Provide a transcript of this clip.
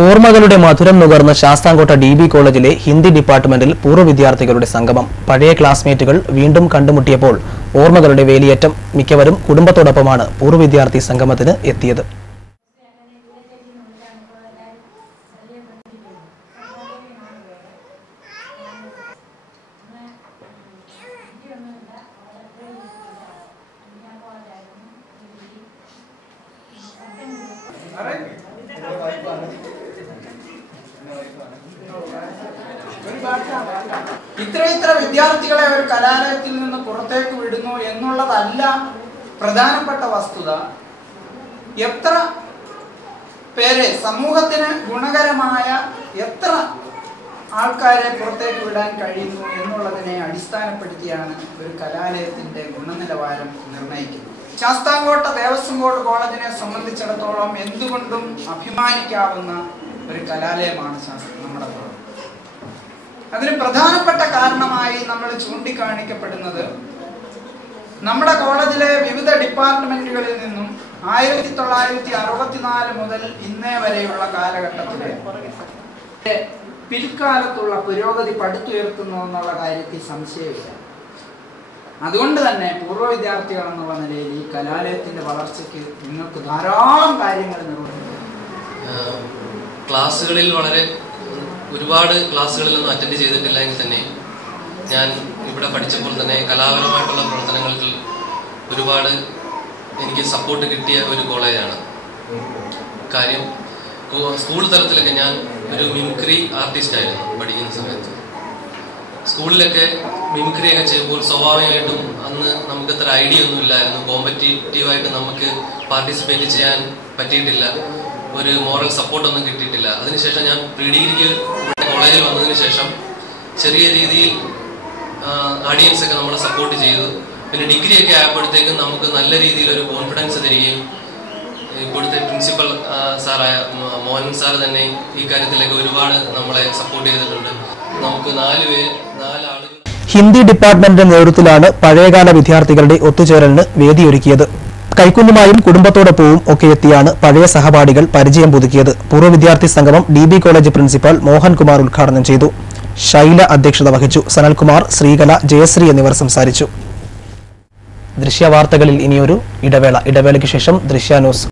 ഓർമ്മകളുടെ മധുരം നുകർന്ന ശാസ്താംകോട്ട DB കോളേജിലെ ഹിന്ദി ഡിപ്പാർട്ട്മെന്റിൽ പൂർവ്വ വിദ്യാർത്ഥികളുടെ സംഗമം. പഴയ ക്ലാസ്മേറ്റുകൾ വീണ്ടും കണ്ടുമുട്ടിയപ്പോൾ ഓർമ്മകളുടെ വേലിയേറ്റം. മിക്കവരും കുടുംബത്തോടൊപ്പമാണ് പൂർവ്വ വിദ്യാർത്ഥി സംഗമത്തിന് എത്തിയത്. ഇത്ര വിദ്യാർത്ഥികളെ ഒരു കലാലയത്തിൽ നിന്ന് പുറത്തേക്ക് വിടുന്നു എന്നുള്ളതല്ല പ്രധാനപ്പെട്ട വസ്തുത. എത്ര പേരെ സമൂഹത്തിന് ഗുണകരമായ എത്ര ആൾക്കാരെ പുറത്തേക്ക് വിടാൻ കഴിയുന്നു എന്നുള്ളതിനെ അടിസ്ഥാനപ്പെടുത്തിയാണ് ഒരു കലാലയത്തിന്റെ ഗുണനിലവാരം നിർണ്ണയിക്കുന്നത്. ശാസ്താംകോട്ട ദേവസ്വം ബോർഡ് കോളേജിനെ സംബന്ധിച്ചിടത്തോളം എന്തുകൊണ്ടും അഭിമാനിക്കാവുന്ന ഒരു കലാലയമാണ് നമ്മുടെ കോളേജ്. അതിന് പ്രധാനപ്പെട്ട കാരണമായി നമ്മൾ ചൂണ്ടിക്കാണിക്കപ്പെടുന്നത് നമ്മുടെ കോളേജിലെ വിവിധ ഡിപ്പാർട്ട്മെന്റുകളിൽ നിന്നും 1964 മുതൽ ഇന്നേ വരെയുള്ള കാലഘട്ടത്തിലെ പിൽക്കാലത്തുള്ള പുരോഗതി പടുത്തുയർത്തുന്നു എന്നുള്ള കാര്യത്തിൽ സംശയമില്ല. അതുകൊണ്ട് തന്നെ പൂർവ്വ വിദ്യാർത്ഥികൾ എന്നുള്ള നിലയിൽ ഈ കലാലയത്തിന്റെ വളർച്ചയ്ക്ക് നിങ്ങൾക്ക് ധാരാളം കാര്യങ്ങൾ നിർവഹിക്കുന്നു. ക്ലാസ്സുകളിൽ ഒരുപാട് ക്ലാസ്സുകളിലൊന്നും അറ്റൻഡ് ചെയ്തിട്ടില്ല എങ്കിൽ തന്നെ ഞാൻ ഇവിടെ പഠിച്ചപ്പോൾ തന്നെ കലാപരമായിട്ടുള്ള പ്രവർത്തനങ്ങൾക്ക് ഒരുപാട് എനിക്ക് സപ്പോർട്ട് കിട്ടിയ ഒരു കോളേജാണ്. കാര്യം സ്കൂൾ തലത്തിലൊക്കെ ഞാൻ ഒരു മിമിക്രി ആർട്ടിസ്റ്റ് ആയിരുന്നു പഠിക്കുന്ന സമയത്ത്. സ്കൂളിലൊക്കെ മിമിക്രിയൊക്കെ ചെയ്യുമ്പോൾ സ്വാഭാവികമായിട്ടും അന്ന് നമുക്ക് അത്ര ഐഡിയ ഒന്നും ഇല്ലായിരുന്നു. കോമ്പറ്റീറ്റീവായിട്ട് നമുക്ക് പാർട്ടിസിപ്പേറ്റ് ചെയ്യാൻ പറ്റിയിട്ടില്ല. ഒരു മോറൽ സപ്പോർട്ടൊന്നും കിട്ടിയിട്ടില്ല. അതിനുശേഷം ഞാൻ പ്രീ ഡിഗ്രിക്ക് ഇവിടെ കോളേജിൽ വന്നതിന് ശേഷം ചെറിയ രീതിയിൽ ഓഡിയൻസ് ഒക്കെ നമ്മളെ സപ്പോർട്ട് ചെയ്തു. പിന്നെ ഡിഗ്രിയൊക്കെ ആയപ്പോഴത്തേക്കും നമുക്ക് നല്ല രീതിയിൽ ഒരു കോൺഫിഡൻസ് തരികയും ഇപ്പോഴത്തെ പ്രിൻസിപ്പൽ സാറായ മോഹൻ സാർ തന്നെ ഈ കാര്യത്തിലേക്ക് ഒരുപാട് നമ്മളെ സപ്പോർട്ട് ചെയ്തിട്ടുണ്ട്. നമുക്ക് 4 ആളുകൾ ഹിന്ദി ഡിപ്പാർട്ട്മെന്റിന്റെ നേതൃത്വത്തിലാണ് പഴയകാല വിദ്യാർത്ഥികളുടെ ഒത്തുചേരലിന് വേദിയൊരുക്കിയത്. കൈക്കുഞ്ഞുമായും കുടുംബത്തോടൊപ്പവും ഒക്കെ എത്തിയാണ് പഴയ സഹപാഠികൾ പരിചയം പുതുക്കിയത്. പൂർവ്വ വിദ്യാർത്ഥി സംഗമം DB കോളേജ് പ്രിൻസിപ്പൽ മോഹൻകുമാർ ഉദ്ഘാടനം ചെയ്തു. ശൈല അധ്യക്ഷത വഹിച്ചു. സനൽകുമാർ, ശ്രീകല, ജയശ്രീ എന്നിവർ സംസാരിച്ചു. ദൃശ്യവാർത്തകളിൽ ഇനിയൊരു ഇടവേളയ്ക്ക് ശേഷം ദൃശ്യ ന്യൂസ്.